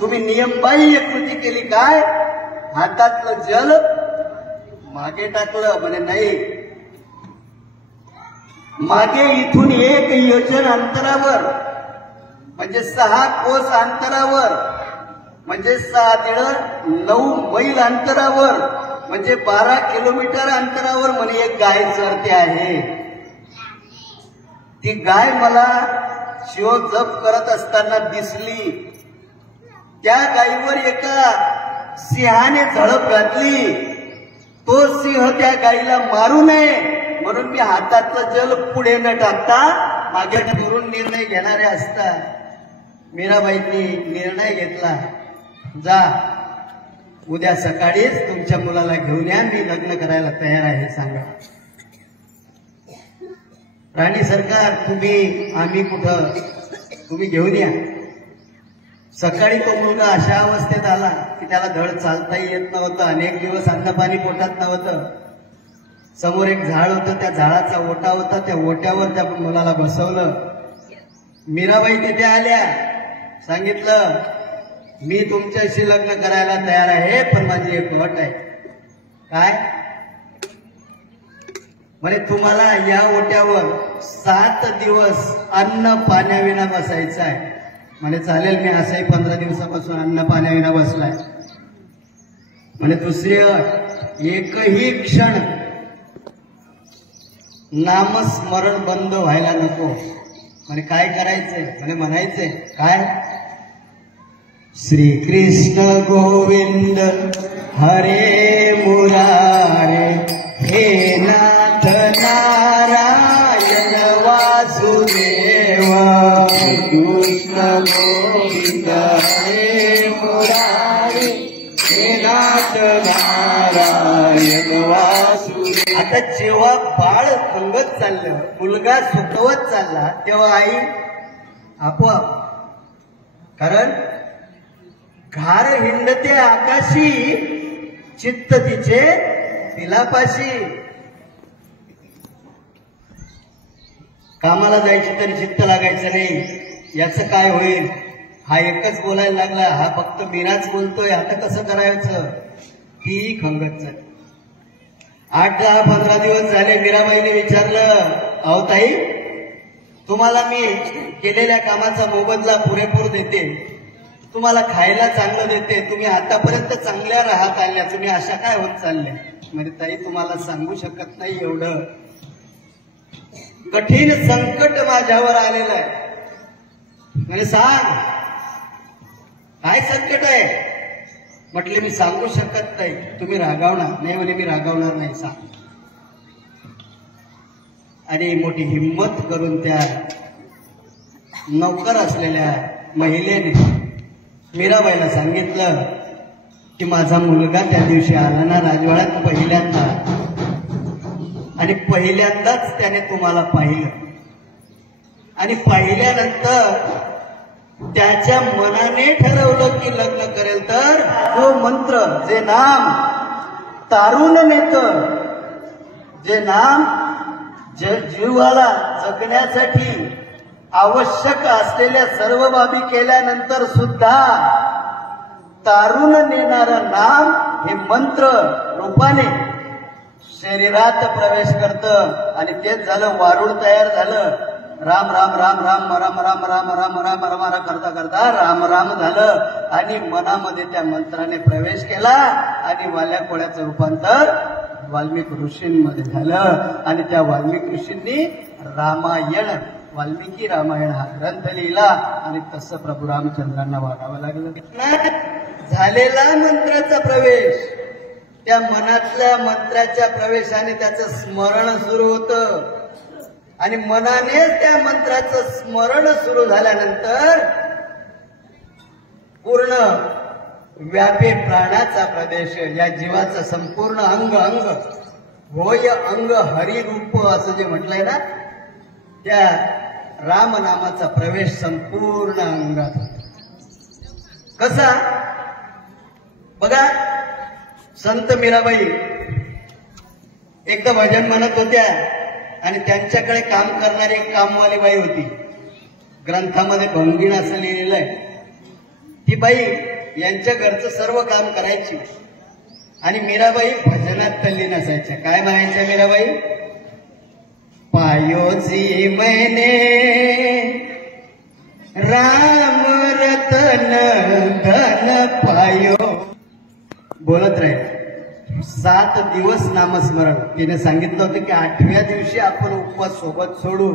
तुम्ही नियमबाह्य कृती केली. काय? हातातलं जल मागे टाकलं. म्हणे नाही, मागे इथून 1 योजन अंतरावर म्हणजे 6 कोस अंतरावर म्हणजे 6.9 मैल अंतरावर म्हणजे 12 किलोमीटर अंतरावर म्हणे एक गाय चरते आहे. ती गाय मला शिवजप करत असताना दिसली. त्या गायीवर एका सिंहाने झडप घातली. तो सिंह त्या गायीला मारू नये म्हणून मी हातातलं जल पुढे न टाकता मागे करून निर्णय घेणारे असतात. मीराबाईंनी निर्णय घेतला, जा उद्या सकाळीच तुमच्या मुलाला घेऊन या, मी लग्न करायला तयार आहे सांगा. राणी सरकार, तुम्ही आम्ही कुठं, तुम्ही घेऊन या. सकाळी तो मुलगा अशा अवस्थेत आला की त्याला धड चालताही येत नव्हतं. अनेक दिवस अन्न पाणी पोटात नव्हतं. समोर एक झाड होतं, त्या झाडाचा ओटा होता. त्या ओट्यावर त्या मुलाला बसवलं. मीराबाई तिथे आल्या. सांगितलं, मी तुमच्याशी लग्न करायला तयार आहे, पण माझी एक अट आहे. काय? म्हणे तुम्हाला या ओट्यावर 7 दिवस अन्न पाण्याविना बसायचं आहे. म्हणे चालेल, मी असंही 15 दिवसापासून अन्न पाण्याविना बसलाय. म्हणे दुसरी अट, एकही क्षण नामस्मरण बंद व्हायला नको. म्हणे काय करायचंय? म्हणे म्हणायचंय काय? श्री कृष्ण गोविंद हरे मुरारे हे नाथ नारायण वासुदेव. कृष्ण गोविंद हरे मुरारे हे नाथ नारायण वासुदेव. आता जेव्हा बाळ खंगत चाललं, मुलगा सुखवत चालला, तेव्हा आई आपोआप, कारण घार हिंडते आकाशी, चित्त तिचे तिलापाशी. कामाला जायची तरी चित्त लागायचं नाही. याचं काय होईल? हा एकच बोलायला लागला, हा फक्त मीराच बोलतोय, आता कसं करायचं? ती खंगत झाली. 8, 10, 15 दिवस झाले. मीराबाईने विचारलं, अहो ताई, तुम्हाला मी केलेल्या कामाचा मोबदला पुरेपूर देते, तुम्हाला खायला चांगलं देते, तुम्ही आतापर्यंत चांगल्या राहत आल्या, तुम्ही अशा काय होत चालल्या? म्हणजे ताई, तुम्हाला सांगू शकत नाही, एवढं कठीण संकट माझ्यावर आलेलं आहे. म्हणजे सांग, काय संकट आहे? म्हटले, मी सांगू शकत नाही. तुम्ही रागावणार नाही? म्हणे, मी रागावणार नाही, सांग. आणि मोठी हिंमत करून त्या नौकर असलेल्या महिलेने मीराबाईला सांगितलं की माझा मुलगा त्या दिवशी आला ना राजवाड्यात पहिल्यांदा, आणि पहिल्यांदाच त्याने तुम्हाला पाहिलं, आणि पाहिल्यानंतर त्याच्या मनाने ठरवलं की लग्न करेल, तर तो मंत्र, जे नाम तारून नेतं, जे नाम जीवाला जगण्यासाठी आवश्यक असलेल्या सर्व बाबी केल्यानंतर सुद्धा तारून नेणारं नाम हे मंत्र रूपाने शरीरात प्रवेश करतं. आणि तेच झालं, वारुळ तयार झालं. राम राम राम राम राम राम राम राम राम राम करता करता राम राम झालं, आणि मनामध्ये त्या मंत्राने प्रवेश केला, आणि वाल्या कोळ्याचं रूपांतर वाल्मिकी ऋषींमध्ये झालं. आणि त्या वाल्मिकी ऋषींनी रामायण, वाल्मिकी रामायण हा ग्रंथ लिहिला, आणि तसं प्रभू रामचंद्रांना वागावं लागलं. झालेला मंत्राचा प्रवेश, त्या मनातल्या मंत्राच्या प्रवेशाने त्याचं स्मरण सुरू होतं, आणि मनाने त्या मंत्राचं स्मरण सुरू झाल्यानंतर पूर्ण व्यापे प्राणाचा प्रदेश, या जीवाचं संपूर्ण अंग अंग होय अंग हरिरूप असं जे म्हटलंय ना, त्या रामनामाचा प्रवेश संपूर्ण अंगात. कसा? बघा, संत मीराबाई एकदा भजन म्हणत होत्या, आणि त्यांच्याकडे काम करणारी एक कामवाली बाई होती. ग्रंथामध्ये भंगीण असं लिहिलेलं आहे. ती बाई यांच्या घरचं सर्व काम करायची आणि मीराबाई भजनात तल्लीन असायच्या. काय म्हणायच्या मीराबाई? पायोजी मैने राम रतन धन पायो बोलत राहील. 7 दिवस नामस्मरण. तिने सांगितलं होतं की 8व्या दिवशी आपण उपवास सोबत सोडू,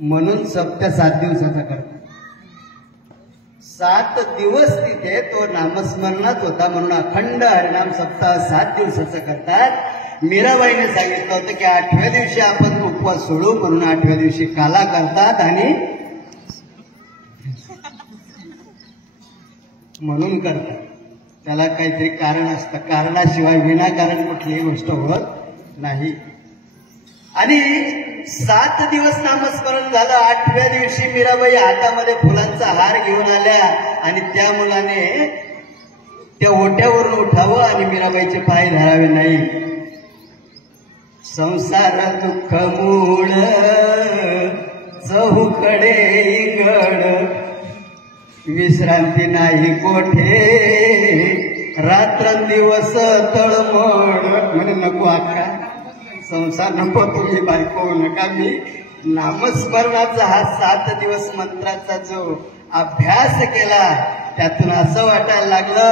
म्हणून सप्त्या 7 दिवसाचा करतो. 7 दिवस तिथे तो नामस्मरणात होता, म्हणून अखंड हरिनाम सप्ताह 7 दिवसाचा करतात. मीराबाईने सांगितलं होतं की 8व्या दिवशी आपण उपवास सोडू, म्हणून 8व्या दिवशी काला करतात आणि म्हणून करतात. त्याला काहीतरी कारण असतं. कारणाशिवाय विनाकारण कुठलीही गोष्ट होत नाही. आणि 7 दिवस नामस्मरण झालं. 8व्या दिवशी मीराबाई हातामध्ये फुलांचा हार घेऊन आल्या आणि त्या मुलाने त्या ओट्यावरून उठावं आणि मीराबाईचे पाय धरावे नाही. संसार दुःख मूळ चहूकडे गड, विश्रांती नाही कोठे रात्रंदिवस तळमळ. म्हणे नको अक्का, संसार नको, तुम्ही बायको नका. मी नामस्मरणाचा हा 7 दिवस मंत्राचा जो अभ्यास केला, त्यातून असं वाटायला लागलं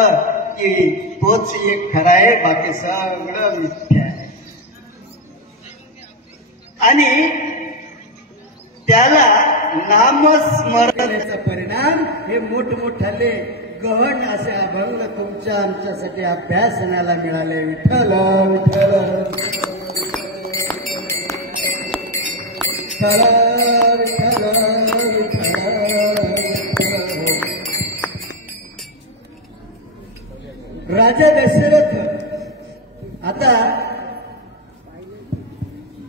की तोच एक खरा आहे, बाकी सगळं मिथ्या आहे. आणि त्याला नामस्मरणाचा परिणाम हे मोठमोठाले गहन असे अभंग तुमच्या आमच्यासाठी अभ्यासनाला मिळाले. विठ्ठल विठ्ठल विठ्ठल विठ्ठल. राजा दशरथ आता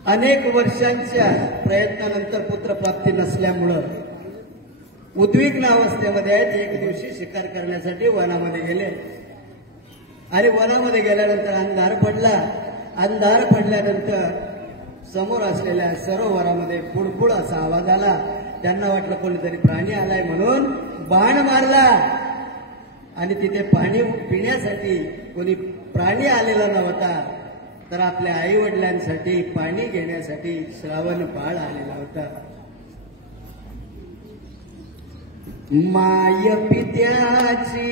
अनेक वर्षांच्या प्रयत्नानंतर पुत्रप्राप्ती नसल्यामुळं उद्विग्न अवस्थेमध्ये आहेत. एक दिवशी शिकार करण्यासाठी वनामध्ये गेले आणि वनामध्ये गेल्यानंतर अंधार पडला. अंधार पडल्यानंतर समोर असलेल्या सरोवरामध्ये बुडबुड असा आवाज आला. त्यांना वाटलं कोणीतरी प्राणी आलाय, म्हणून बाण मारला आणि तिथे पाणी पिण्यासाठी कोणी प्राणी आलेला नव्हता, तर आपल्या आई वडिलांसाठी पाणी घेण्यासाठी श्रावण बाळ आलेला होता. माय पित्याची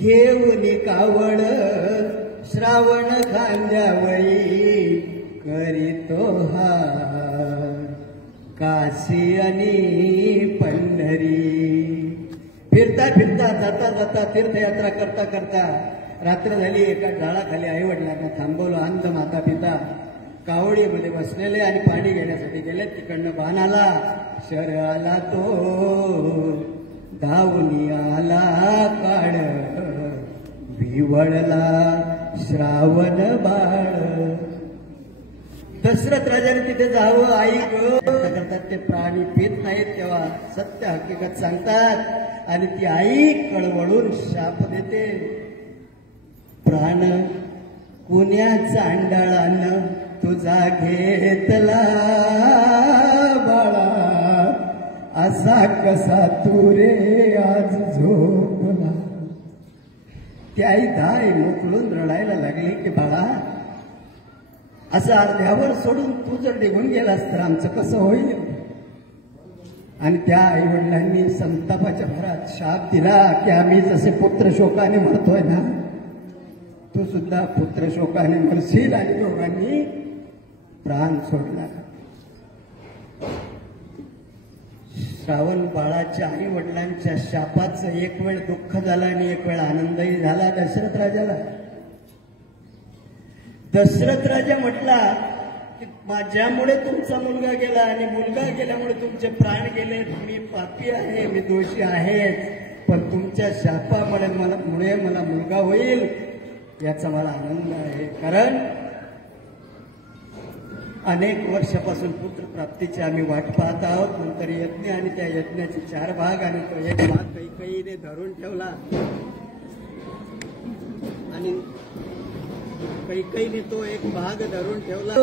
घेऊन कावड श्रावण खांद्यावळी करीतो हा काशी आणि पंढरी. फिरता फिरता जाता जाता तीर्थयात्रा करता करता रात्र झाली. एका डाळाखाली आई वडिलांना थांबवलं. अंध माता पिता कावडीमध्ये बसलेले आणि पाणी घेण्यासाठी गेले. तिकडनं बाण आला. शर आला तो धावून आला काळ, भिवळला श्रावण बाळ. दशरथ राजाने तिथे जावं. आई करतात ते प्राणी पित नाहीत तेव्हा सत्य हकीकत सांगतात आणि ती आई कळवळून शाप देते. प्राण कुण्याचा अंडाळानं तुझा घेतला बाळा, असा कसा तू रे आज झोपला. ती आई दाय मोकळून रडायला लागली की बाळा, असं अर्ध्यावर सोडून तू जर निघून गेलास तर आमचं कसं होईल. आणि त्या आई वडिलांनी संतापाच्या भरात शाप दिला की आम्ही जसे पुत्र शोकाने मरतोय ना, तू सुद्धा पुत्र शोकाने मरशील. आणि दोघांनी प्राण सोडला. श्रावण बाळाच्या आई वडिलांच्या शापाचं एक वेळ दुःख झालं आणि एक वेळ आनंदही झाला दशरथ राजाला. दशरथ राजा म्हटला की माझ्यामुळे तुमचा मुलगा गेला आणि मुलगा गेल्यामुळे तुमचे प्राण गेले. मी पापी आहे, मी दोषी आहे, पण तुमच्या शापामुळे मला मुलगा होईल याचा मला आनंद आहे. कारण अनेक वर्षापासून पुत्रप्राप्तीची आम्ही वाट पाहत आहोत. नंतर यज्ञ आणि त्या यज्ञाचे 4 भाग आणि तो एक भाग कैकेयीने धरून ठेवला आणि कैकेयीने तो एक भाग धरून ठेवला.